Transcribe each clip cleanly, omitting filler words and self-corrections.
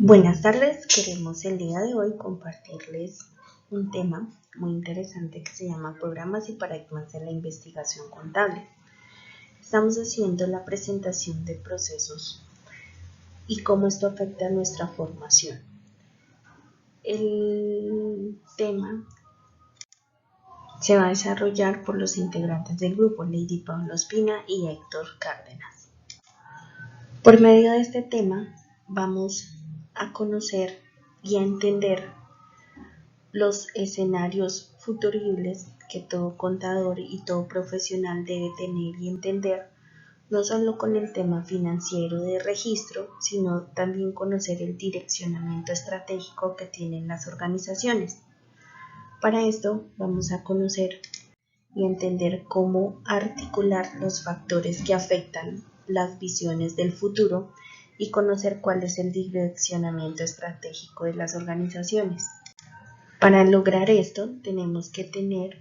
Buenas tardes, queremos el día de hoy compartirles un tema muy interesante que se llama Programas y Paradigmas de la Investigación Contable. Estamos haciendo la presentación de procesos y cómo esto afecta a nuestra formación. El tema se va a desarrollar por los integrantes del grupo, Lady Paula Ospina y Héctor Cárdenas. Por medio de este tema vamos a conocer y a entender los escenarios futuribles que todo contador y todo profesional debe tener y entender, no solo con el tema financiero de registro, sino también conocer el direccionamiento estratégico que tienen las organizaciones. Para esto vamos a conocer y entender cómo articular los factores que afectan las visiones del futuro y conocer cuál es el direccionamiento estratégico de las organizaciones. Para lograr esto tenemos que tener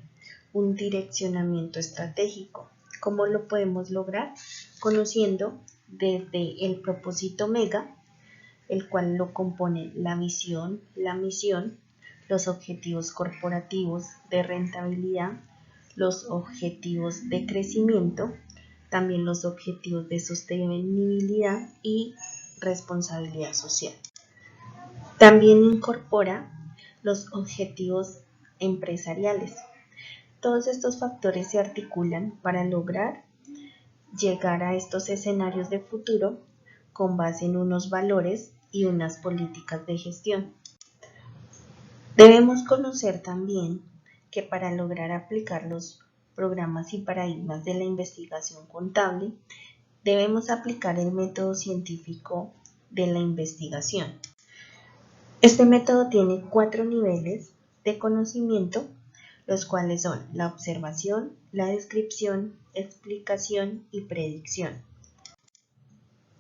un direccionamiento estratégico. ¿Cómo lo podemos lograr? Conociendo desde el propósito mega, el cual lo compone la visión, la misión, los objetivos corporativos de rentabilidad, los objetivos de crecimiento, también los objetivos de sostenibilidad y responsabilidad social. También incorpora los objetivos empresariales. Todos estos factores se articulan para lograr llegar a estos escenarios de futuro con base en unos valores y unas políticas de gestión. Debemos conocer también que para lograr aplicar los programas y paradigmas de la investigación contable, debemos aplicar el método científico de la investigación. Este método tiene 4 niveles de conocimiento, los cuales son la observación, la descripción, explicación y predicción.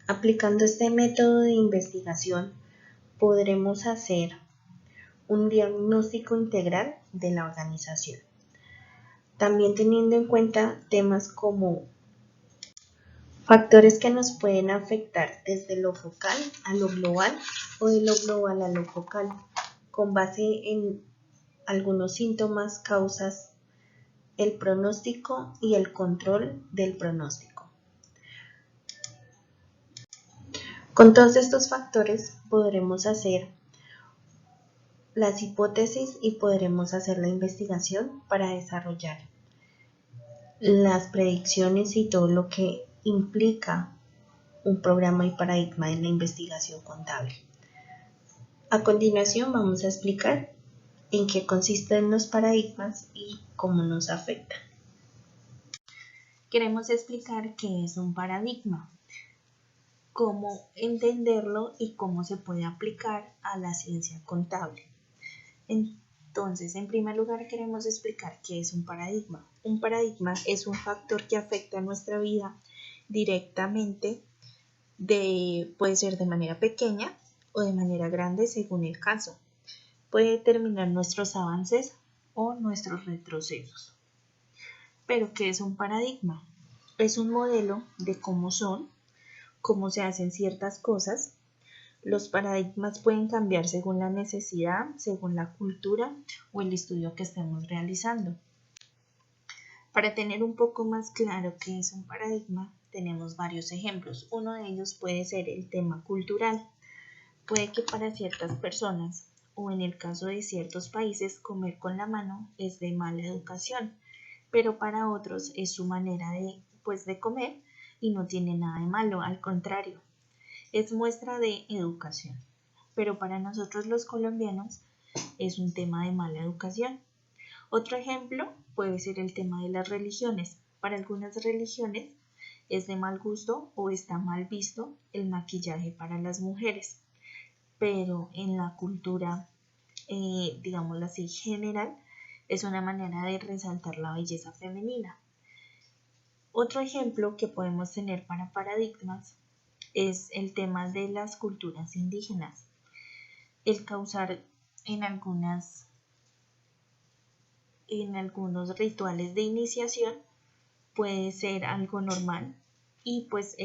Aplicando este método de investigación, podremos hacer un diagnóstico integral de la organización, también teniendo en cuenta temas como factores que nos pueden afectar desde lo focal a lo global o de lo global a lo focal, con base en algunos síntomas, causas, el pronóstico y el control del pronóstico. Con todos estos factores podremos hacer las hipótesis y podremos hacer la investigación para desarrollar las predicciones y todo lo que implica un programa y paradigma en la investigación contable. A continuación vamos a explicar en qué consisten los paradigmas y cómo nos afectan. Queremos explicar qué es un paradigma, cómo entenderlo y cómo se puede aplicar a la ciencia contable. Entonces, en primer lugar, queremos explicar qué es un paradigma. Un paradigma es un factor que afecta nuestra vida directamente, puede ser de manera pequeña o de manera grande según el caso. Puede determinar nuestros avances o nuestros retrocesos. ¿Pero qué es un paradigma? Es un modelo de cómo se hacen ciertas cosas. Los paradigmas pueden cambiar según la necesidad, según la cultura o el estudio que estemos realizando. Para tener un poco más claro qué es un paradigma, tenemos varios ejemplos. Uno de ellos puede ser el tema cultural. Puede que para ciertas personas o en el caso de ciertos países comer con la mano es de mala educación, pero para otros es su manera de comer y no tiene nada de malo, al contrario, es muestra de educación. Pero para nosotros los colombianos es un tema de mala educación. Otro ejemplo puede ser el tema de las religiones. Para algunas religiones es de mal gusto o está mal visto el maquillaje para las mujeres, pero en la cultura, digámoslo así, general, es una manera de resaltar la belleza femenina. Otro ejemplo que podemos tener para paradigmas es el tema de las culturas indígenas. El causar en algunos rituales de iniciación puede ser algo normal y pues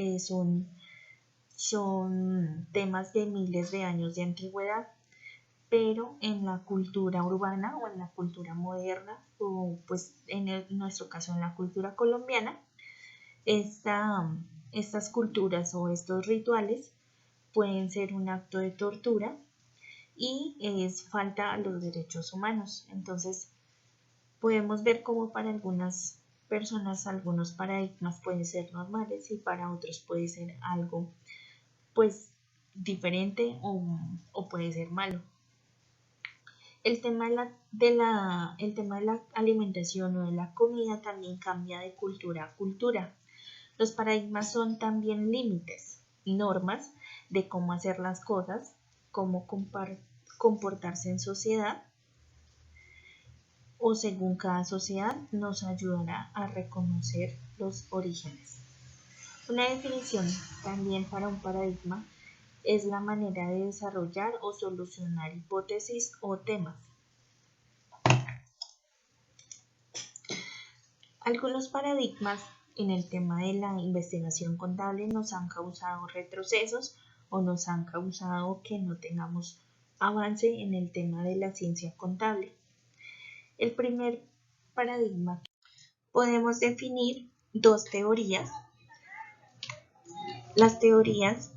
son temas de miles de años de antigüedad, pero en la cultura urbana o en la cultura moderna, o pues en nuestro caso en la cultura colombiana, estas culturas o estos rituales pueden ser un acto de tortura y es falta a los derechos humanos. Entonces, podemos ver cómo para algunas personas algunos paradigmas pueden ser normales y para otros puede ser algo pues diferente o puede ser malo. El tema de la alimentación o de la comida también cambia de cultura a cultura. Los paradigmas son también límites, normas de cómo hacer las cosas, cómo comportarse en sociedad o según cada sociedad nos ayudará a reconocer los orígenes. Una definición también para un paradigma es la manera de desarrollar o solucionar hipótesis o temas. Algunos paradigmas en el tema de la investigación contable nos han causado retrocesos o nos han causado que no tengamos avance en el tema de la ciencia contable. El primer paradigma, podemos definir dos teorías. Las teorías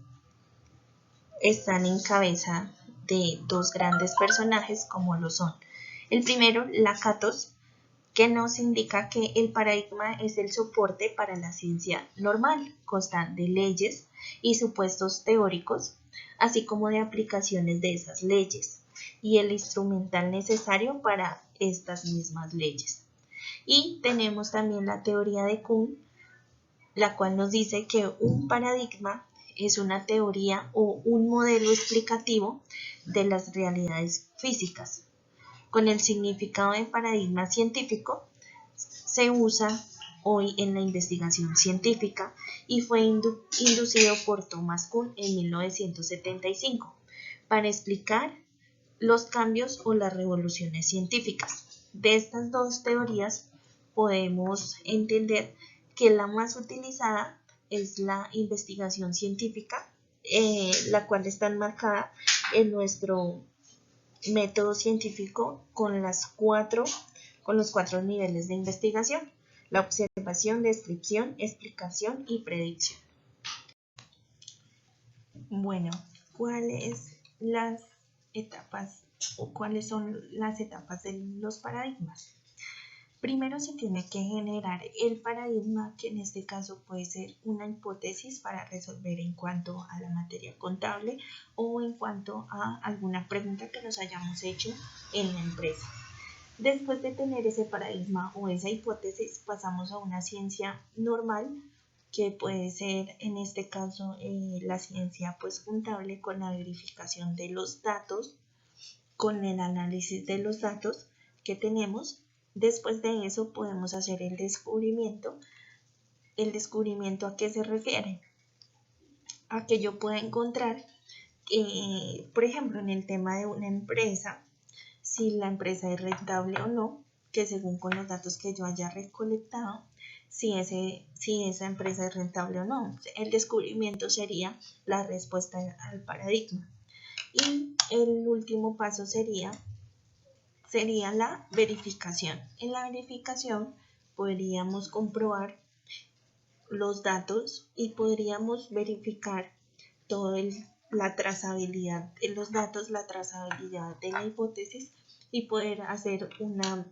están en cabeza de dos grandes personajes como lo son. El primero, Lakatos, que nos indica que el paradigma es el soporte para la ciencia normal, consta de leyes y supuestos teóricos, así como de aplicaciones de esas leyes, y el instrumental necesario para estas mismas leyes. Y tenemos también la teoría de Kuhn, la cual nos dice que un paradigma es una teoría o un modelo explicativo de las realidades físicas. Con el significado de paradigma científico se usa hoy en la investigación científica y fue inducido por Thomas Kuhn en 1975 para explicar los cambios o las revoluciones científicas. De estas dos teorías podemos entender que la más utilizada es la investigación científica, la cual está enmarcada en nuestro método científico con los cuatro niveles de investigación: la observación, descripción, explicación y predicción. Bueno, ¿cuáles las etapas o cuáles son las etapas de los paradigmas? Primero se tiene que generar el paradigma, que en este caso puede ser una hipótesis para resolver en cuanto a la materia contable o en cuanto a alguna pregunta que nos hayamos hecho en la empresa. Después de tener ese paradigma o esa hipótesis, pasamos a una ciencia normal, que puede ser en este caso la ciencia pues contable, con la verificación de los datos, con el análisis de los datos que tenemos. Después de eso podemos hacer el descubrimiento. ¿El descubrimiento a qué se refiere? A que yo pueda encontrar, por ejemplo, en el tema de una empresa, si la empresa es rentable o no, que según con los datos que yo haya recolectado, si esa empresa es rentable o no. El descubrimiento sería la respuesta al paradigma. Y el último paso sería la verificación. En la verificación podríamos comprobar los datos y podríamos verificar toda la trazabilidad de los datos, la trazabilidad de la hipótesis, y poder hacer una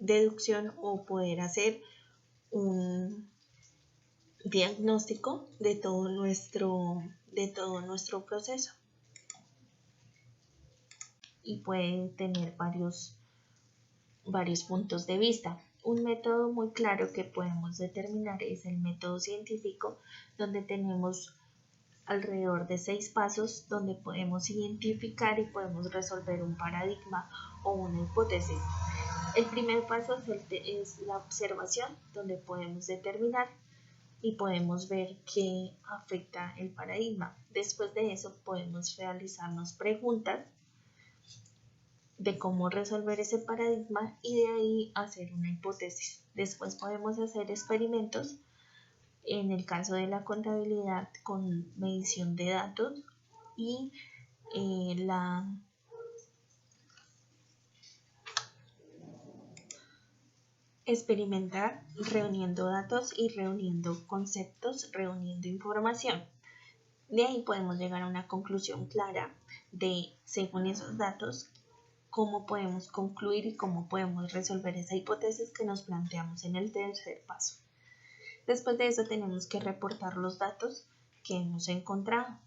deducción o poder hacer un diagnóstico de todo nuestro proceso. Y puede tener varios puntos de vista. Un método muy claro que podemos determinar es el método científico, donde tenemos alrededor de 6 pasos donde podemos identificar y podemos resolver un paradigma o una hipótesis. El primer paso es la observación, donde podemos determinar y podemos ver qué afecta el paradigma. Después de eso podemos realizarnos preguntas de cómo resolver ese paradigma y de ahí hacer una hipótesis. Después podemos hacer experimentos En el caso de la contabilidad, con medición de datos y la experimentar reuniendo datos y reuniendo conceptos, reuniendo información. De ahí podemos llegar a una conclusión clara de, según esos datos, cómo podemos concluir y cómo podemos resolver esa hipótesis que nos planteamos en el tercer paso. Después de eso tenemos que reportar los datos que hemos encontrado.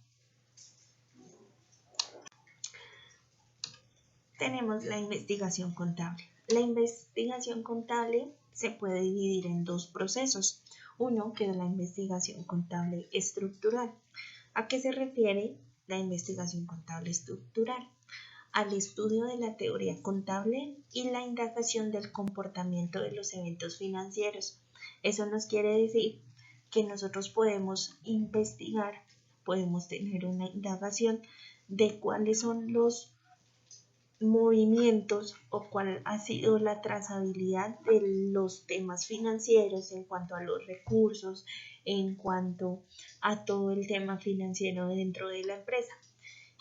Tenemos la investigación contable. La investigación contable se puede dividir en dos procesos. Uno, que es la investigación contable estructural. ¿A qué se refiere la investigación contable estructural? Al estudio de la teoría contable y la indagación del comportamiento de los eventos financieros. Eso nos quiere decir que nosotros podemos investigar, podemos tener una indagación de cuáles son los movimientos o cuál ha sido la trazabilidad de los temas financieros en cuanto a los recursos, en cuanto a todo el tema financiero dentro de la empresa.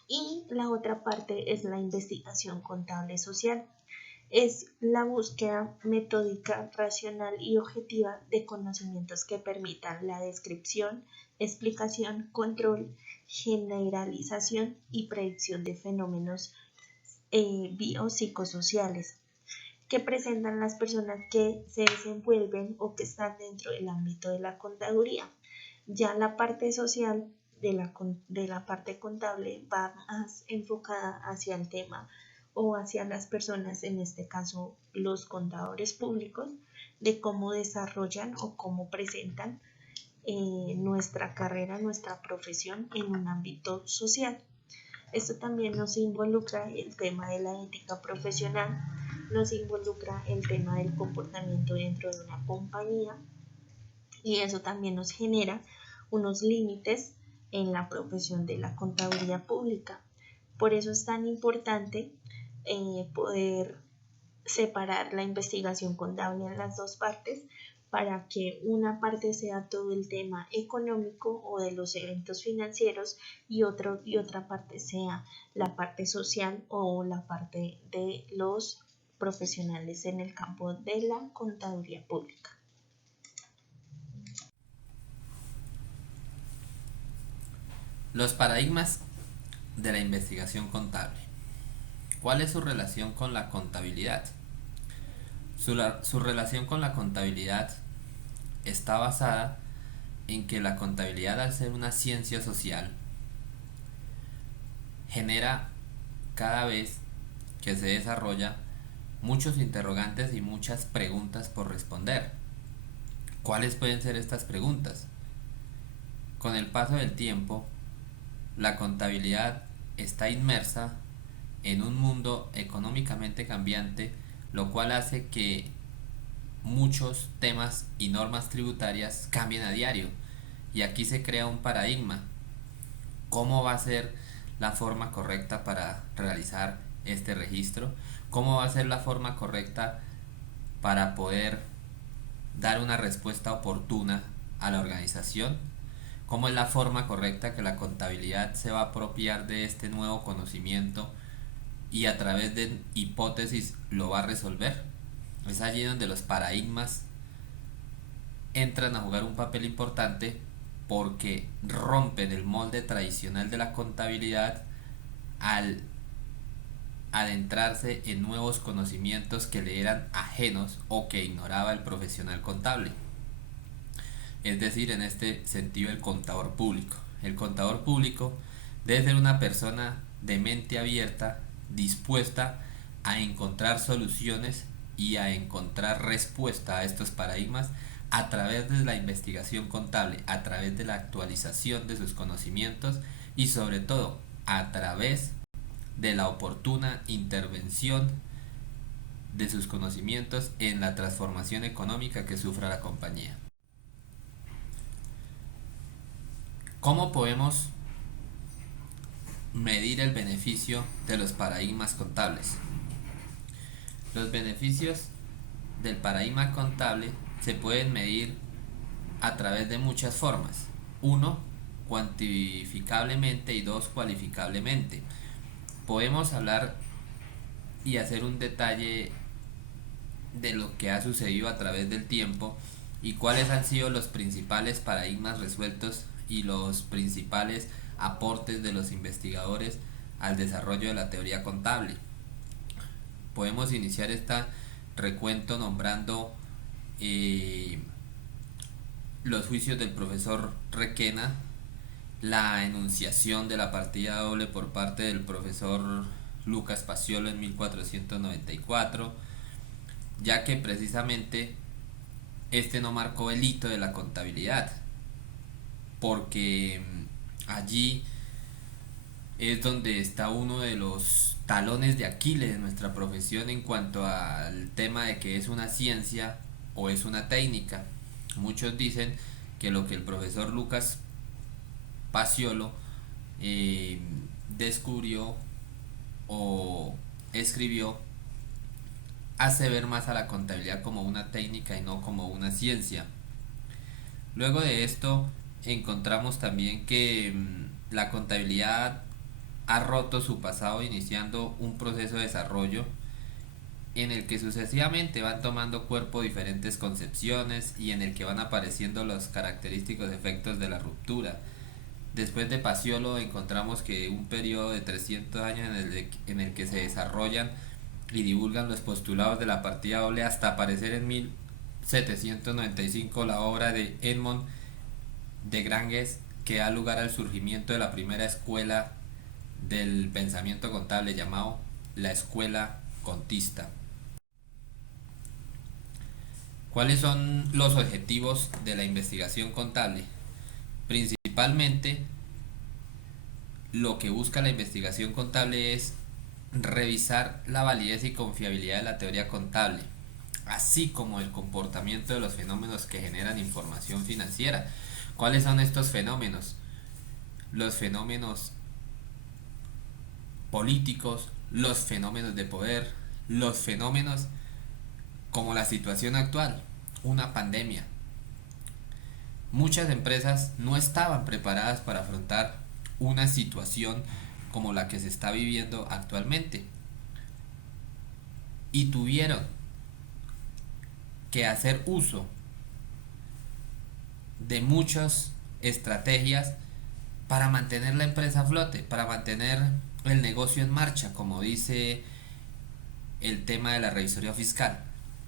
Y la otra parte es la investigación contable social. Es la búsqueda metódica, racional y objetiva de conocimientos que permitan la descripción, explicación, control, generalización y predicción de fenómenos biopsicosociales que presentan las personas que se desenvuelven o que están dentro del ámbito de la contaduría. Ya la parte social de la parte contable va más enfocada hacia el tema o hacia las personas, en este caso los contadores públicos, de cómo desarrollan o cómo presentan nuestra carrera, nuestra profesión en un ámbito social. Esto también nos involucra el tema de la ética profesional, nos involucra el tema del comportamiento dentro de una compañía y eso también nos genera unos límites en la profesión de la contaduría pública. Por eso es tan importante poder separar la investigación contable en las dos partes, para que una parte sea todo el tema económico o de los eventos financieros y otra parte sea la parte social o la parte de los profesionales en el campo de la contaduría pública. Los paradigmas de la investigación contable. ¿Cuál es su relación con la contabilidad? Su relación con la contabilidad está basada en que la contabilidad, al ser una ciencia social, genera cada vez que se desarrolla muchos interrogantes y muchas preguntas por responder. ¿Cuáles pueden ser estas preguntas? Con el paso del tiempo, la contabilidad está inmersa en un mundo económicamente cambiante, lo cual hace que muchos temas y normas tributarias cambien a diario. Y aquí se crea un paradigma. ¿Cómo va a ser la forma correcta para realizar este registro? ¿Cómo va a ser la forma correcta para poder dar una respuesta oportuna a la organización? ¿Cómo es la forma correcta que la contabilidad se va a apropiar de este nuevo conocimiento y a través de hipótesis lo va a resolver? Es allí donde los paradigmas entran a jugar un papel importante, porque rompen el molde tradicional de la contabilidad al adentrarse en nuevos conocimientos que le eran ajenos o que ignoraba el profesional contable. Es decir, en este sentido, el contador público. El contador público debe ser una persona de mente abierta, dispuesta a encontrar soluciones y a encontrar respuesta a estos paradigmas a través de la investigación contable, a través de la actualización de sus conocimientos y sobre todo a través de la oportuna intervención de sus conocimientos en la transformación económica que sufra la compañía. ¿Cómo podemos medir el beneficio de los paradigmas contables? Los beneficios del paradigma contable se pueden medir a través de muchas formas. Uno, cuantificablemente y dos, cualificablemente. Podemos hablar y hacer un detalle de lo que ha sucedido a través del tiempo y cuáles han sido los principales paradigmas resueltos y los principales aportes de los investigadores al desarrollo de la teoría contable. Podemos iniciar este recuento nombrando eh, los juicios del profesor Requena, la enunciación de la partida doble por parte del profesor Lucas Paciolo en 1494, ya que precisamente este no marcó el hito de la contabilidad, porque allí es donde está uno de los talones de Aquiles de nuestra profesión en cuanto al tema de que es una ciencia o es una técnica. Muchos dicen que lo que el profesor Lucas Paciolo eh, descubrió o escribió hace ver más a la contabilidad como una técnica y no como una ciencia. Luego de esto encontramos también que la contabilidad ha roto su pasado iniciando un proceso de desarrollo en el que sucesivamente van tomando cuerpo diferentes concepciones y en el que van apareciendo los característicos efectos de la ruptura. Después de Paciolo encontramos que un periodo de 300 años en el que se desarrollan y divulgan los postulados de la partida doble hasta aparecer en 1795 la obra de Edmond de Granges, que da lugar al surgimiento de la primera escuela del pensamiento contable llamado la escuela contista. ¿Cuáles son los objetivos de la investigación contable? Principalmente, lo que busca la investigación contable es revisar la validez y confiabilidad de la teoría contable, así como el comportamiento de los fenómenos que generan información financiera. ¿Cuáles son estos fenómenos? Los fenómenos políticos, los fenómenos de poder, los fenómenos como la situación actual, una pandemia. Muchas empresas no estaban preparadas para afrontar una situación como la que se está viviendo actualmente y tuvieron que hacer uso de muchas estrategias para mantener la empresa a flote, para mantener el negocio en marcha, como dice el tema de la revisoría fiscal,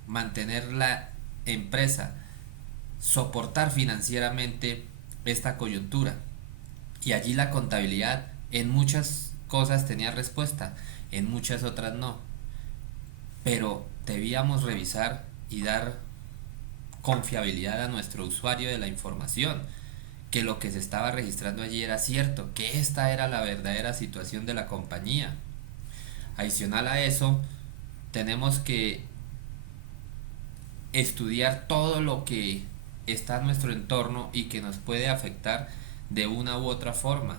mantener la empresa, soportar financieramente esta coyuntura. Y allí la contabilidad en muchas cosas tenía respuesta, en muchas otras no. Pero debíamos revisar y dar confiabilidad a nuestro usuario de la información, que lo que se estaba registrando allí era cierto, que esta era la verdadera situación de la compañía. Adicional a eso, tenemos que estudiar todo lo que está en nuestro entorno y que nos puede afectar de una u otra forma.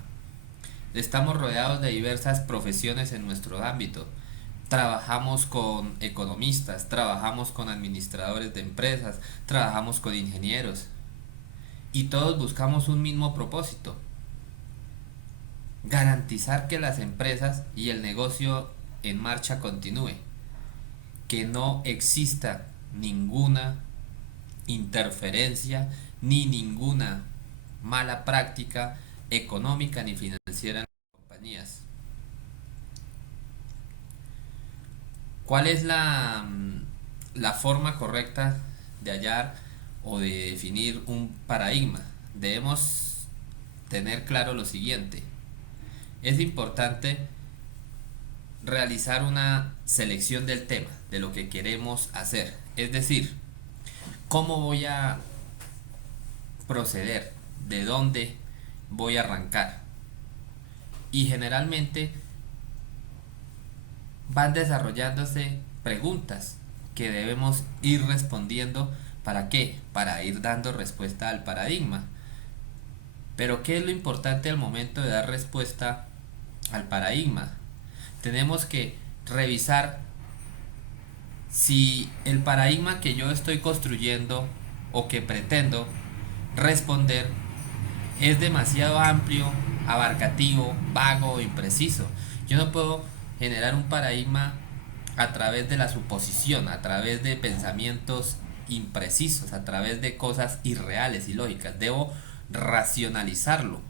Estamos rodeados de diversas profesiones en nuestro ámbito. Trabajamos con economistas, trabajamos con administradores de empresas, trabajamos con ingenieros y todos buscamos un mismo propósito: garantizar que las empresas y el negocio en marcha continúe, que no exista ninguna interferencia ni ninguna mala práctica económica ni financiera en las compañías. ¿Cuál es la forma correcta de hallar o de definir un paradigma? Debemos tener claro lo siguiente: es importante realizar una selección del tema, de lo que queremos hacer. Es decir, ¿cómo voy a proceder? ¿De dónde voy a arrancar? Y generalmente van desarrollándose preguntas que debemos ir respondiendo. ¿Para qué? Para ir dando respuesta al paradigma. Pero ¿qué es lo importante al momento de dar respuesta al paradigma? Tenemos que revisar si el paradigma que yo estoy construyendo o que pretendo responder es demasiado amplio, abarcativo, vago o impreciso. Yo no puedo generar un paradigma a través de la suposición, a través de pensamientos imprecisos, a través de cosas irreales y lógicas. Debo racionalizarlo,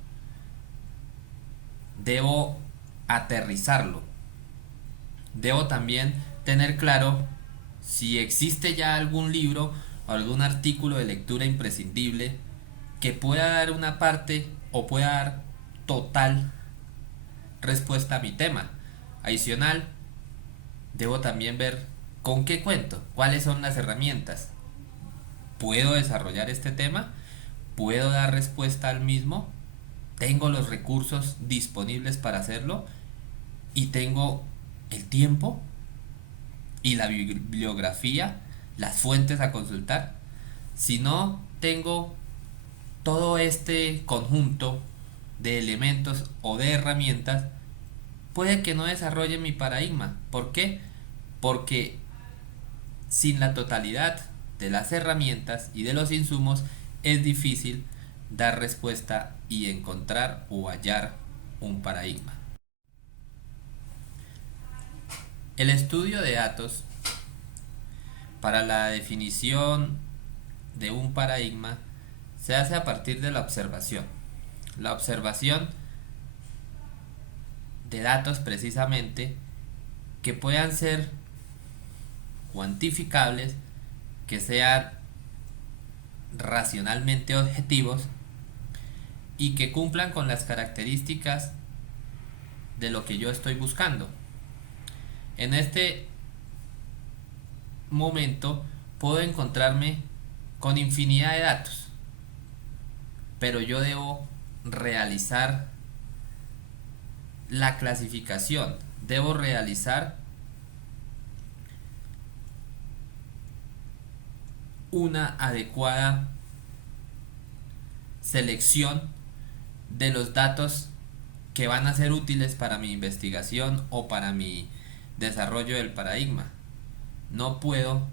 debo aterrizarlo, debo también tener claro si existe ya algún libro o algún artículo de lectura imprescindible que pueda dar una parte o pueda dar total respuesta a mi tema. Adicional, debo también ver con qué cuento, cuáles son las herramientas. ¿Puedo desarrollar este tema? ¿Puedo dar respuesta al mismo? ¿Tengo los recursos disponibles para hacerlo? ¿Y tengo el tiempo y la bibliografía, las fuentes a consultar? Si no tengo todo este conjunto de elementos o de herramientas, puede que no desarrolle mi paradigma. ¿Por qué? Porque sin la totalidad de las herramientas y de los insumos es difícil dar respuesta y encontrar o hallar un paradigma. El estudio de datos para la definición de un paradigma se hace a partir de la observación. La observación de datos precisamente que puedan ser cuantificables, que sean racionalmente objetivos y que cumplan con las características de lo que yo estoy buscando. En este momento puedo encontrarme con infinidad de datos, pero yo debo realizar la clasificación, debo realizar una adecuada selección de los datos que van a ser útiles para mi investigación o para mi desarrollo del paradigma. No puedo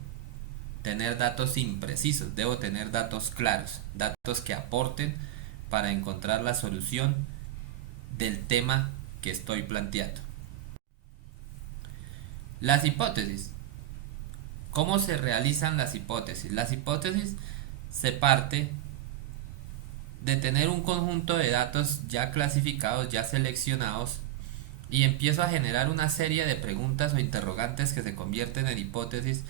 tener datos imprecisos, debo tener datos claros, datos que aporten para encontrar la solución del tema que estoy planteando. Las hipótesis. ¿Cómo se realizan las hipótesis? Las hipótesis se parte de tener un conjunto de datos ya clasificados, ya seleccionados, y empiezo a generar una serie de preguntas o interrogantes que se convierten en hipótesis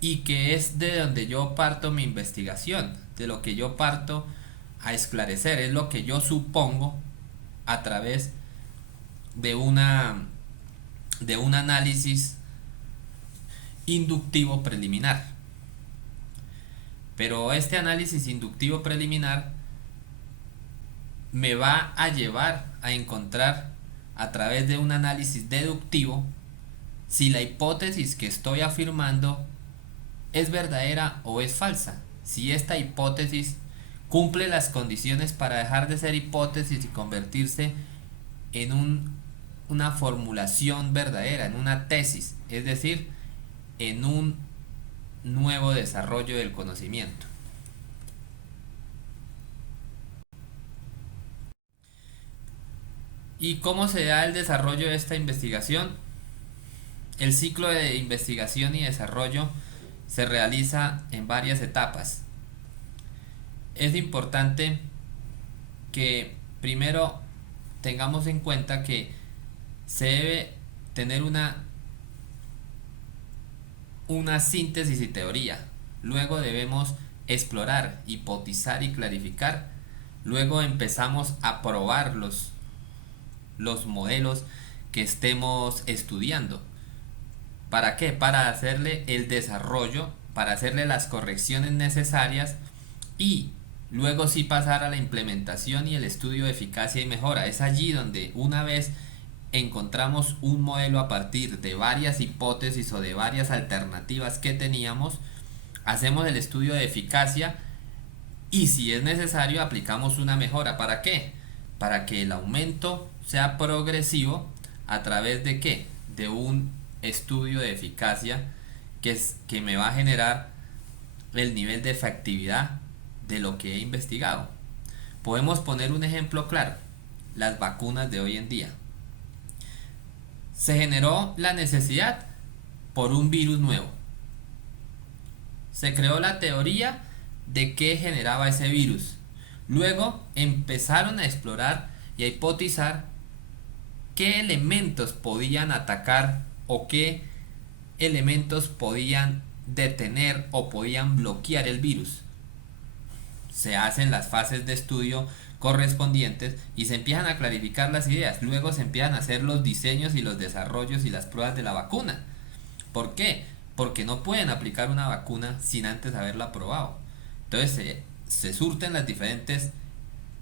y que es de donde yo parto mi investigación, de lo que yo parto a esclarecer, es lo que yo supongo a través de un análisis inductivo preliminar. Pero este análisis inductivo preliminar me va a llevar a encontrar a través de un análisis deductivo si la hipótesis que estoy afirmando es verdadera o es falsa, si esta hipótesis cumple las condiciones para dejar de ser hipótesis y convertirse en una formulación verdadera, en una tesis, es decir, en un nuevo desarrollo del conocimiento. ¿Y cómo se da el desarrollo de esta investigación? El ciclo de investigación y desarrollo se realiza en varias etapas. Es importante que primero tengamos en cuenta que se debe tener una síntesis y teoría. Luego debemos explorar, hipotizar y clarificar. Luego empezamos a probar los modelos que estemos estudiando. ¿Para qué? Para hacerle el desarrollo, para hacerle las correcciones necesarias y luego sí pasar a la implementación y el estudio de eficacia y mejora. Es allí donde una vez encontramos un modelo a partir de varias hipótesis o de varias alternativas que teníamos, hacemos el estudio de eficacia y si es necesario aplicamos una mejora. ¿Para qué? Para que el aumento sea progresivo a través de ¿qué? De un estudio de eficacia que me va a generar el nivel de efectividad de lo que he investigado. Podemos poner un ejemplo claro, las vacunas de hoy en día. Se generó la necesidad por un virus nuevo. Se creó la teoría de qué generaba ese virus. Luego empezaron a explorar y a hipotizar qué elementos podían atacar o qué elementos podían detener o podían bloquear el virus. Se hacen las fases de estudio correspondientes y se empiezan a clarificar las ideas. Luego se empiezan a hacer los diseños y los desarrollos y las pruebas de la vacuna. ¿Por qué? Porque no pueden aplicar una vacuna sin antes haberla probado. Entonces se surten las diferentes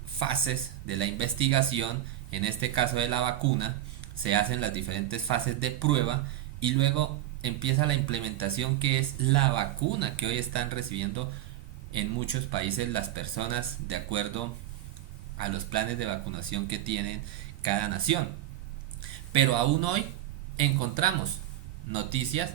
fases de la investigación, en este caso de la vacuna, se hacen las diferentes fases de prueba y luego empieza la implementación, que es la vacuna que hoy están recibiendo en muchos países las personas de acuerdo a los planes de vacunación que tienen cada nación. Pero aún hoy encontramos noticias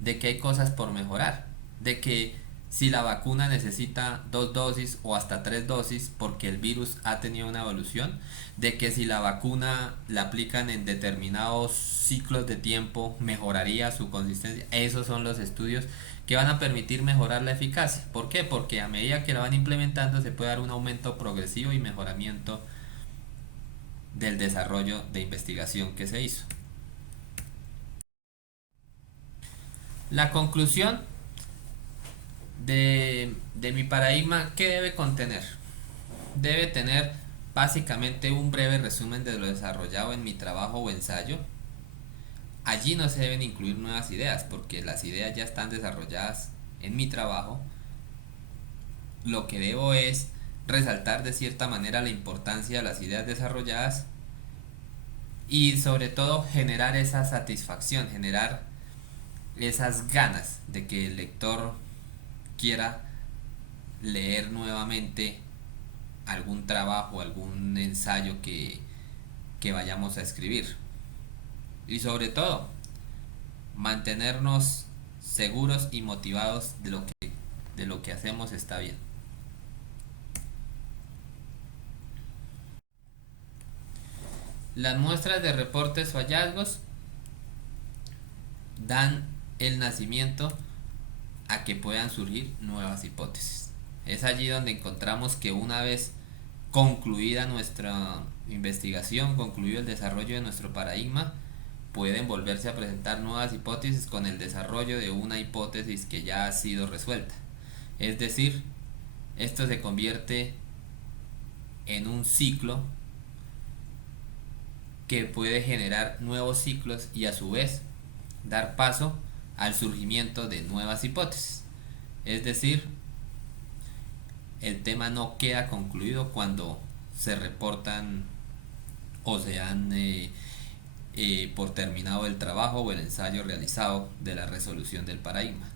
de que hay cosas por mejorar, de que si la vacuna necesita 2 dosis o hasta 3 dosis porque el virus ha tenido una evolución, de que si la vacuna la aplican en determinados ciclos de tiempo mejoraría su consistencia. Esos son los estudios que van a permitir mejorar la eficacia. ¿Por qué? Porque a medida que la van implementando se puede dar un aumento progresivo y mejoramiento del desarrollo de investigación que se hizo. La conclusión de mi paradigma, ¿qué debe contener? Debe tener básicamente un breve resumen de lo desarrollado en mi trabajo o ensayo. Allí no se deben incluir nuevas ideas porque las ideas ya están desarrolladas en mi trabajo. Lo que debo es resaltar de cierta manera la importancia de las ideas desarrolladas y sobre todo generar esa satisfacción, generar esas ganas de que el lector quiera leer nuevamente algún trabajo, algún ensayo que vayamos a escribir. Y sobre todo, mantenernos seguros y motivados de lo que hacemos está bien. Las muestras de reportes o hallazgos dan el nacimiento a que puedan surgir nuevas hipótesis. Es allí donde encontramos que una vez concluida nuestra investigación, concluido el desarrollo de nuestro paradigma, pueden volverse a presentar nuevas hipótesis con el desarrollo de una hipótesis que ya ha sido resuelta. Es decir, esto se convierte en un ciclo que puede generar nuevos ciclos y a su vez dar paso al surgimiento de nuevas hipótesis. Es decir, el tema no queda concluido cuando se reportan o se dan por terminado el trabajo o el ensayo realizado de la resolución del paradigma.